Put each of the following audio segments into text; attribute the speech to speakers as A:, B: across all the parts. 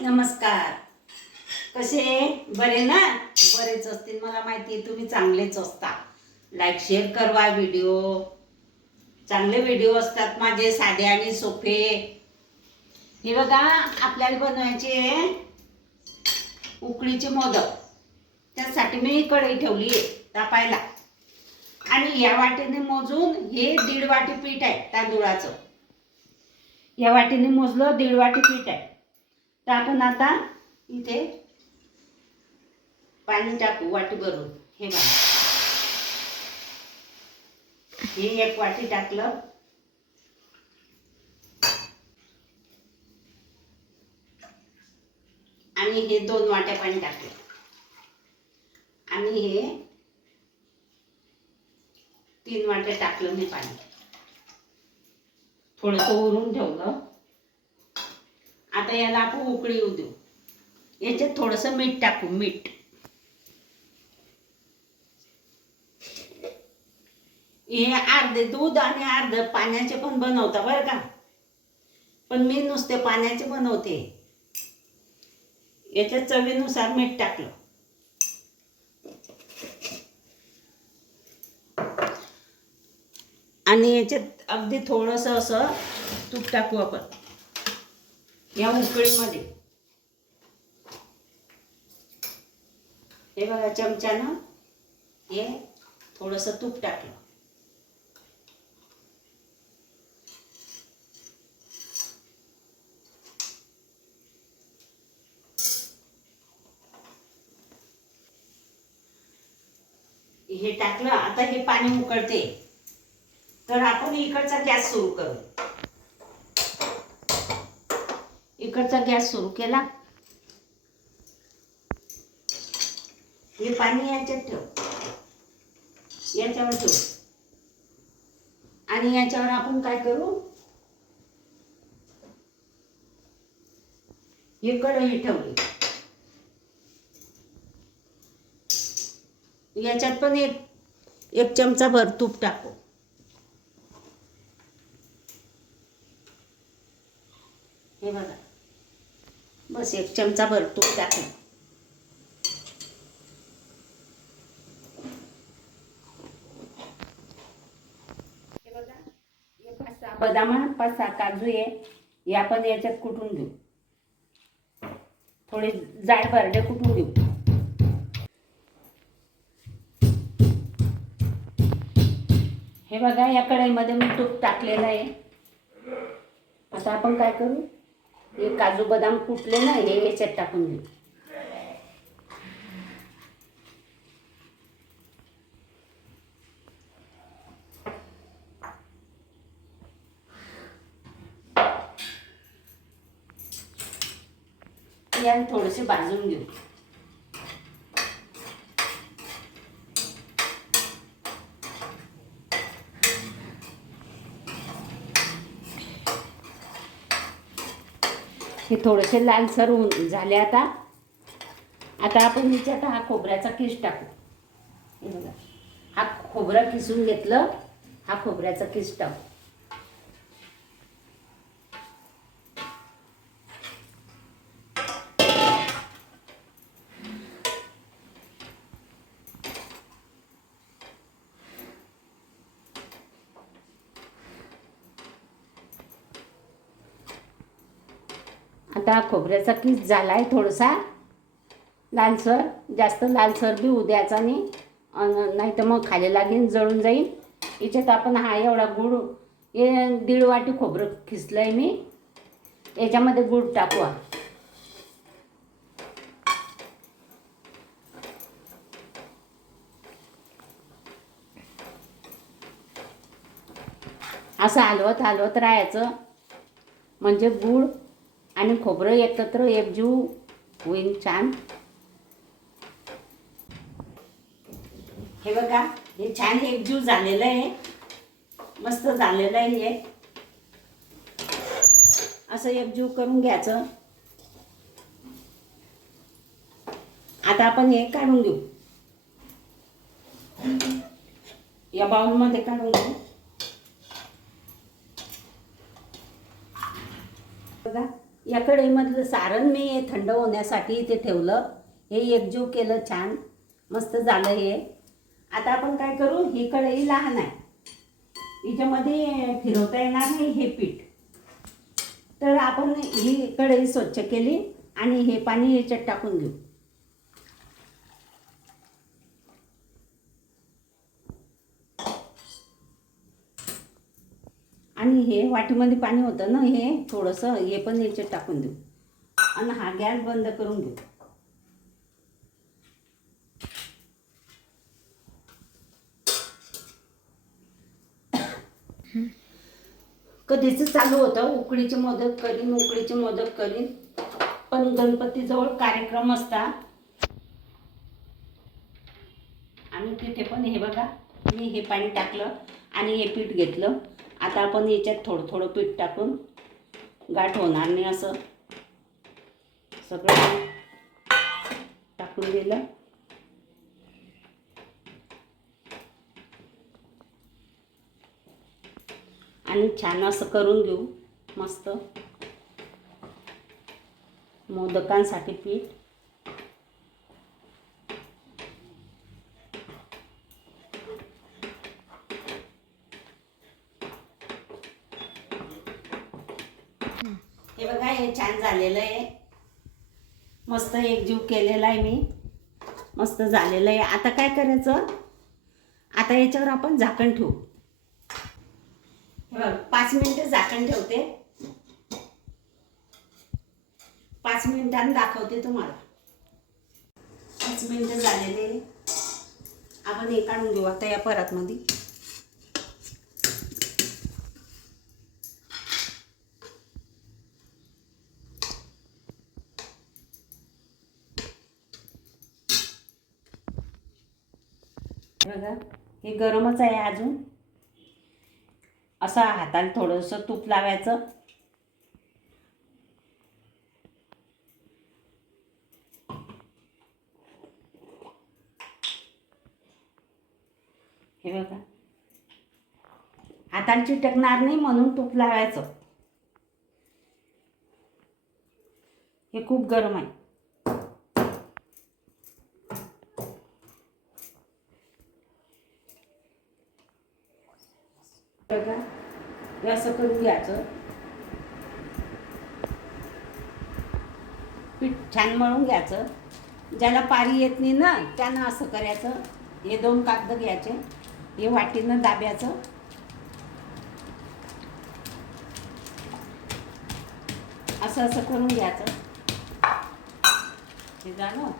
A: नमस्कार. कसे बरे ना? बरेच असतील मला माहिती आहे तुम्ही चांगलेच असता. लाईक शेअर करवा व्हिडिओ चांगले व्हिडिओ असतात माझे साधे आणि सोपे. हे बघा आपल्याला बनवायचे उकळीचे मोदक. त्यासाठी मी कढई ठेवली आहे तापायला. आणि या वाटेने मोजून हे दीड वाटी पीठ आहे तांदूळाचं. या वाटीने मोजलं दीड वाटी पीठ आहे. तर आपण आता इथे पाणी टाकू वाटी भरून. हे बघा. हे एक वाटी टाकलं. आणि हे दोन वाट्या पाणी टाकलं. आणि हे तीन वाट्या टाकलं मी पाणी. थोडंसं उरून ठेवलं. आता याला आपण उकळी येऊ देऊ. याच्यात थोडंसं मीठ टाकू मीठ. हे अर्धे दूध आणि अर्ध पाण्याचे पण बनवता बरं का. पण मी नुसते पाण्याचे बनवते. याच्या चवीनुसार मीठ टाकलं. आणि याच्यात अगदी थोडंसं असं तूप टाकू आपण. या उकळीमध्ये. हे बघा चमच्यानं हे थोडंसं तूप टाकलं. हे टाकलं आता हे पाणी उकळते. तर आपण इकडचा गॅस सुरू करू. इकडचा गॅस सुरू केला. हे पाणी याच्यात ठेव. याच्यावर ठेव. आणि याच्यावर आपण काय करू? ही कढई ठेवली. याच्यात पण एक एक चमचा भर तूप टाकू. हे बघा. बस एक चमचा भर तूप टाकलं हे बघा हे पाच सहा बदाम पाच सहा काजू आहे हे आपण याच्यात कुटून घेऊ? थोडे जाड भरडे कुटून घेऊ? हे बघा या कढईमध्ये मी तूप टाकलेलं आहे. आता आपण काय करू? हे काजू बदाम कुटले ना हे याच्यात टाकून देऊ थोडेसे भाजून घेऊ. हे थोडेसे लालसर होऊन झाले आता. आता आपण ह्याच्यात हा खोबऱ्याचा किस टाकू. बघा. हा खोबरं किसून घेतलं हा खोबऱ्याचा किस टाकू. आता खोबऱ्याचा किस झाला आहे थोडासा लालसर जास्त लालसर बी उद्याचा द्यायचा नाही नाही तर मग खाली लागेल जळून जाईल याच्यात आपण हा एवढा गुळ हे दीड वाटी खोबरं खिसलं आहे मी. याच्यामध्ये गुळ टाकू असं हलवत हलवत राहायचं. म्हणजे गुळ आणि खोबरं एकत्र एकजीव होईल छान. हे बघा हे छान एकजीव झालेलं आहे. मस्त झालेलं आहे हे. असं एकजीव करून घ्यायचं. आता आपण हे काढून घेऊ. या बाउलमध्ये काढून घेऊ बघा या कढईमधलं सारण मी हे थंड होण्यासाठी इथे ठेवलं. हे एकजीव केलं छान. मस्त झालं हे. आता आपण काय करू? ही कढई लहान आहे. हिच्यामध्ये फिरवता येणार नाही हे पीठ. तर आपण ही कढई स्वच्छ केली आणि हे पाणी याच्यात टाकून घेऊ. आणि हे वाटीमध्ये पाणी होतं ना हे थोडंसं हे पण याच्यात टाकून देऊ. आणि हा गॅस बंद करून घेऊ. कधीच चालू होतं उकडीचे मोदक करीन उकडीचे मोदक करीन. पण गणपतीजवळ कार्यक्रम असता. आणि तिथे पण हे बघा मी हे पाणी टाकलं आणि हे पीठ घेतलं. आता आपण याच्यात थोडं थोडं पीठ टाकून गाठ होणार नाही असं. सगळं टाकून दिलं. आणि छान असं करून घेऊ मस्त. मोदकांसाठी पीठ हे बघा हे छान झालेलं आहे. मस्त एकजीव केलेला आहे मी. मस्त झालेलं आहे. आता काय करायचं? आता याच्यावर आपण झाकण ठेवू. हे पाच मिनिटं झाकण ठेवते. पाच मिनिटांनी दाखवते तुम्हाला. पाच मिनटं झालेले. आपण हे काढून घेऊ आता या परतमध्ये. बघा हे गरमच आहे अजून. असं हाताला थोडंसं तूप लावायचं. हे बघा. हाताला चिटकणार नाही म्हणून तूप लावायचं. हे खूप गरम आहे. बघा हे असं करून घ्यायचं. पीठ छान मळून घ्यायचं. ज्याला पारी येत नाही ना त्यानं असं करायचं. हे दोन कागद घ्यायचे. हे वाटीनं दाब्याचं. असं असं करून घ्यायचं. हे जाणं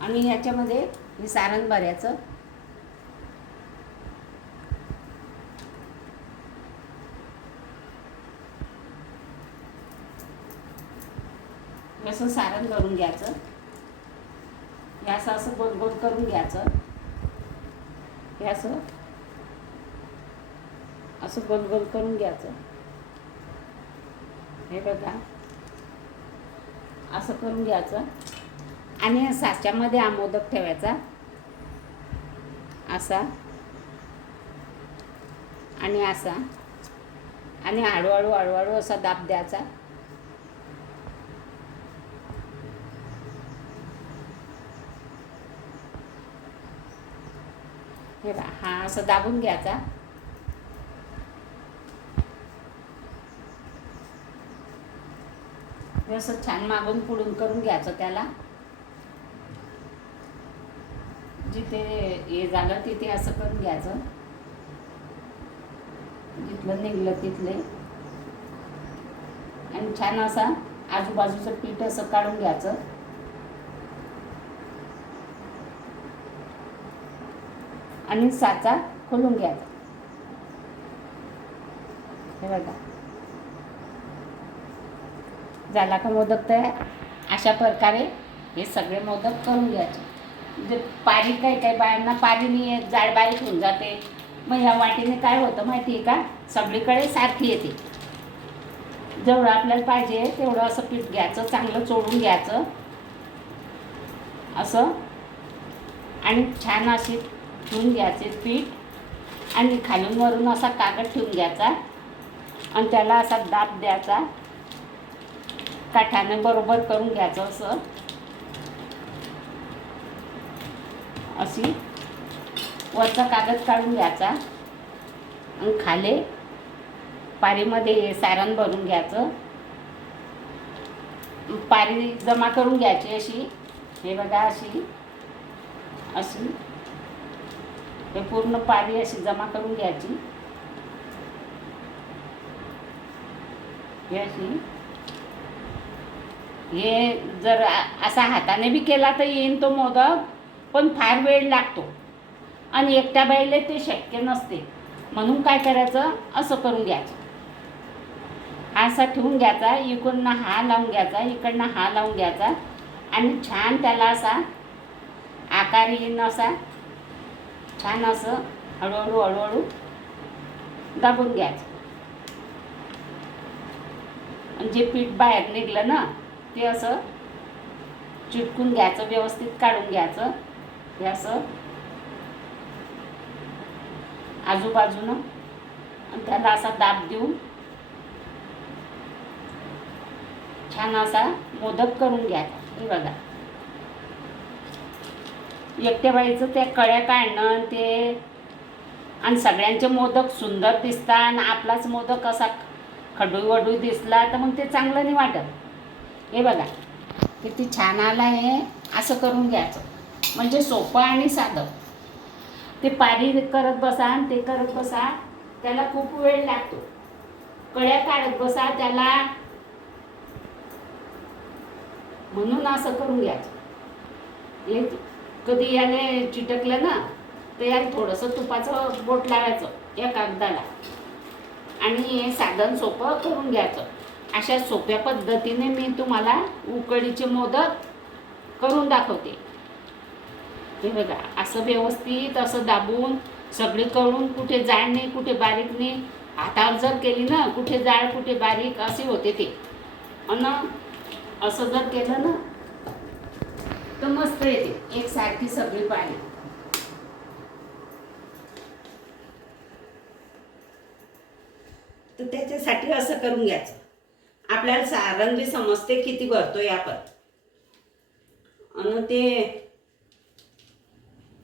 A: आणि याच्यामध्ये हे सारण भरायचं. असं सारण करून घ्यायचं. हे असं असं गोल गोल करून घ्यायचं. हे असं. असं गोल गोल करून घ्यायचं. हे बघा. असं करून घ्यायचं. आणि साच्यामध्ये आमोदक ठेवायचा. असा. आणि असा. आणि हळूहळू हळूहळू असा दाब द्यायचा. हे बा हा असं दाबून घ्यायचा. हे असं छान मागून पुढून करून घ्यायचं त्याला. जिथे हे झालं तिथे असं करून घ्यायचं. जिथलं निघलं तिथले. आणि छान असा आजूबाजूचं पीठ असं काढून घ्यायचं. आणि साचा खोलून घ्यायचा हे बघा. झाला का मोदक तयार अशा प्रकारे हे सगळे मोदक करून घ्यायचे. म्हणजे पारी काही काही बायांना पारीने जाड बारीक होऊन जाते. मग ह्या वाटीने काय होतं माहिती आहे का? सगळीकडे सारखी येते. जेवढं आपल्याला पाहिजे तेवढं असं पीठ घ्यायचं चांगलं चोळून घ्यायचं. असं. आणि छान अशी ठेवून घ्यायचे पीठ आणि खालून वरून असा कागद ठेवून घ्यायचा आणि त्याला असा दाब द्यायचा. काठाने बरोबर करून घ्यायचं असं. अशी वरचा कागद काढून घ्यायचा आणि खाले पारीमध्ये सारण भरून घ्यायचं. पारी जमा करून घ्यायची अशी. हे बघा अशी. अशी. हे पूर्ण पारी अशी जमा करून घ्यायची. अशी. हे जर असा हाताने बी केला तर येईन तो मोदक पण फार वेळ लागतो. आणि एकट्या बाईले ते शक्य नसते. म्हणून काय करायचं? असं करून घ्यायचं. हा असा ठेवून घ्यायचा. इकडनं हा लावून घ्यायचा. इकडनं हा लावून घ्यायचा. आणि छान त्याला असा आकार येईन असा. छान असं हळूहळू हळूहळू दाबून घ्यायचं. आणि जे पीठ बाहेर निघलं ना ते असं चिटकून घ्यायचं व्यवस्थित काढून घ्यायचं. हे असं आजूबाजूनं आणि त्याला असा दाब देऊन छान असा मोदक करून घ्यायचा. हे बघा. एकट्या बाईचं त्या कळ्या काढणं आणि ते आणि सगळ्यांचे मोदक सुंदर दिसतात आणि आपलाच मोदक असा खडूई वडूई दिसला तर मग ते चांगलं नाही वाटत. हे बघा किती छान आला आहे असं करून घ्यायचं. म्हणजे सोपं आणि साधं. ते पारी करत बसा आणि ते करत बसा. त्याला खूप वेळ लागतो. कळ्या काढत बसा त्याला म्हणून असं करून घ्यायचं. हे कधी याने चिटकलं ना तर याला थोडंसं तुपाचं बोट लावायचं या कागदाला आणि हे साधन सोपं करून घ्यायचं. अशा सोप्या पद्धतीने मी तुम्हाला उकडीचे मोदक करून दाखवते. हे बघा असं व्यवस्थित असं दाबून सगळी करून कुठे जाड नाही कुठे बारीक नाही. हातावर जर केली ना कुठे जाड कुठे बारीक असे होते ते. अन असं जर केलं ना तर मस्त येते. एकसारखी सगळी पाणी तर त्याच्यासाठी असं करून घ्यायचं. आपल्याला सारण बी समजते किती भरतोय आपण. आणि ते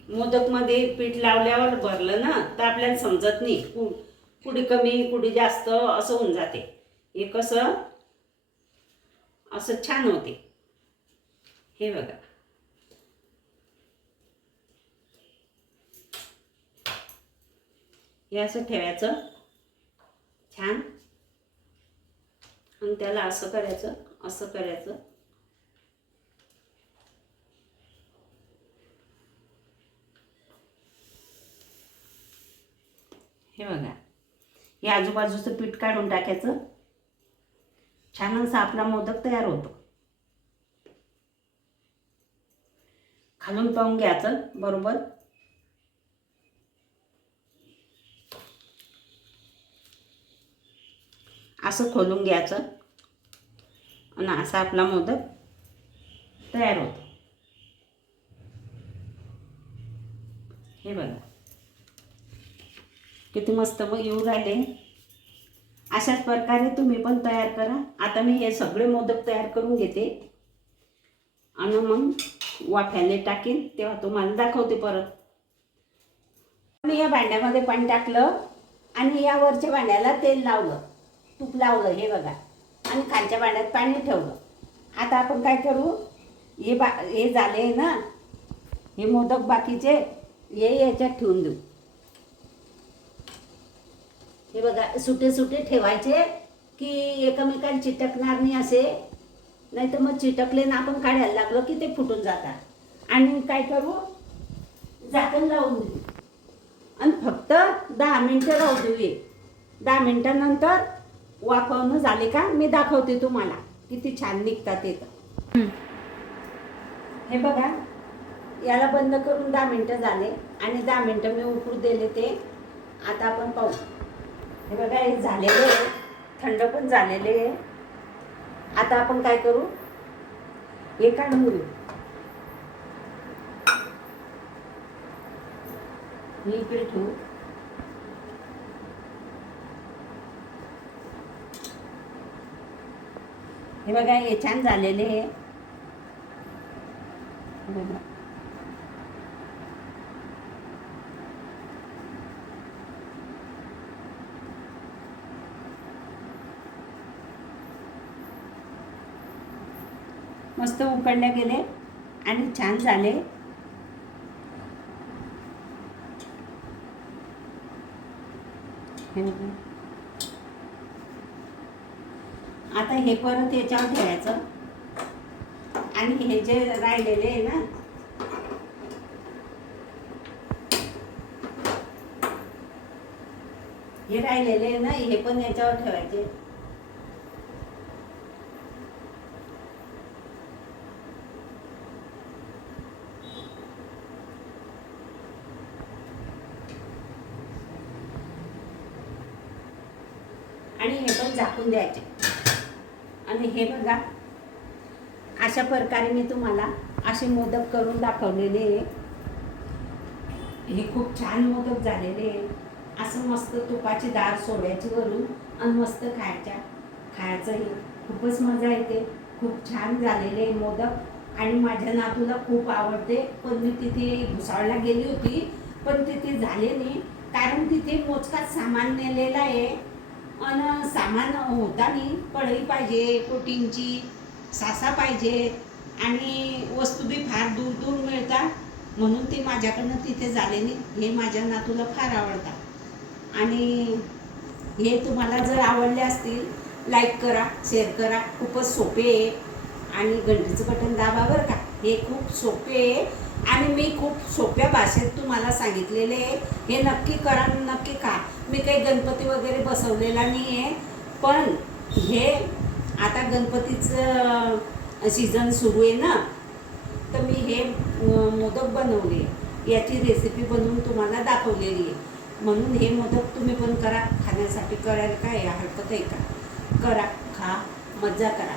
A: मोदकमध्ये पीठ लावल्यावर भरलं ना तर आपल्याला समजत नाही. कु कुठे कमी कुठे जास्त असं होऊन जाते. हे कसं? असं छान होते. हे बघा. हे असं ठेवायचं. छान. आणि त्याला असं करायचं असं करायचं. हे बघा. हे आजूबाजूचं पीठ काढून टाकायचं. छान असा आपला मोदक तयार होतो. खालून पाहून घ्यायचं बरोबर? असं खोलून घ्यायचं. आणि असा आपला मोदक तयार होतो. हे बघा. किती मस्त मग येऊ राहिले. अशाच प्रकारे तुम्ही पण तयार करा. आता मी हे सगळे मोदक तयार करून घेते. आणि मग वाफ्याने टाकीन तेव्हा तुम्हाला दाखवते परत. मी या भांड्यामध्ये पाणी टाकलं आणि या वरच्या भांड्याला तेल लावलं. तूप लावलं हे बघा. आणि खालच्या भांड्यात पाणी ठेवलं. आता आपण काय करू? हे बा हे झाले ना हे मोदक बाकीचे हे याच्यात ठेवून देऊ. हे बघा सुटे सुटे ठेवायचे की एकमेकाला चिटकणार नाही असे. नाही तर मग चिटकले ना आपण काढायला लागलो की ते फुटून जातात. आणि काय करू? झाकण लावून देऊ. आणि फक्त दहा मिनटं राहू देऊ दहा मिनटानंतर वाफवणं झाले का? मी दाखवते तुम्हाला. किती छान निघतात येतं हे बघा याला बंद करून दहा मिनटं झाले आणि दहा मिनटं मी उकळू दिले ते. आता आपण पाहू. हे बघा हे झालेले आहे. थंड पण झालेले आहे. आता आपण काय करू? हे काढून घेऊ. इकडे ठेवू. हे बघा हे छान झालेले आहे हे बघा. मस्त उकडले गेले आणि छान झाले हे बघा. आता हे परत याच्यावर ठेवायचं आणि हे जे राहिलेले आहे ना हे राहिलेले आहे ना हे पण याच्यावर ठेवायचे. आणि हे पण झाकून द्यायचे. आणि हे बघा. अशा प्रकारे मी तुम्हाला असे मोदक करून दाखवलेले आहे. हे खूप छान मोदक झालेले आहे. असं मस्त तुपाची डाळ सोड्याची वरून आणि मस्त खायच्या. खायचं हे खूपच मजा येते. खूप छान झालेले मोदक. आणि माझ्या नातूला खूप आवडते. पण मी तिथे भुसावळला गेली होती. पण तिथे झाले नाही. कारण तिथे मोजकाच सामान नेलेलं आहे. आणि सामान होता नाही कढई पाहिजे कोटिंगची सासा पाहिजे आणि वस्तू बी फार दूर दूर मिळतात म्हणून ते माझ्याकडनं तिथे झाले नाही हे माझ्या नातूला फार आवडतात. आणि हे तुम्हाला जर आवडले असतील लाईक करा शेअर करा. खूपच सोपे आहे. आणि घंटीचं बटन दाबा बरं का. हे खूप सोपे आहे. आणि मी खूप सोप्या भाषेत तुम्हाला सांगितलेले आहे. हे नक्की करा नक्की खा. मी काही गणपती वगैरे बसवलेला नाही आहे पण हे आता गणपतीचं सीझन सुरू आहे ना तर मी हे मोदक बनवले. याची रेसिपी बनवून तुम्हाला दाखवलेली आहे. म्हणून हे मोदक तुम्ही पण करा. खाण्यासाठी करायला काय हरकत आहे का? करा खा मजा करा.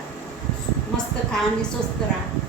A: मस्त खा आणि स्वस्त राहा.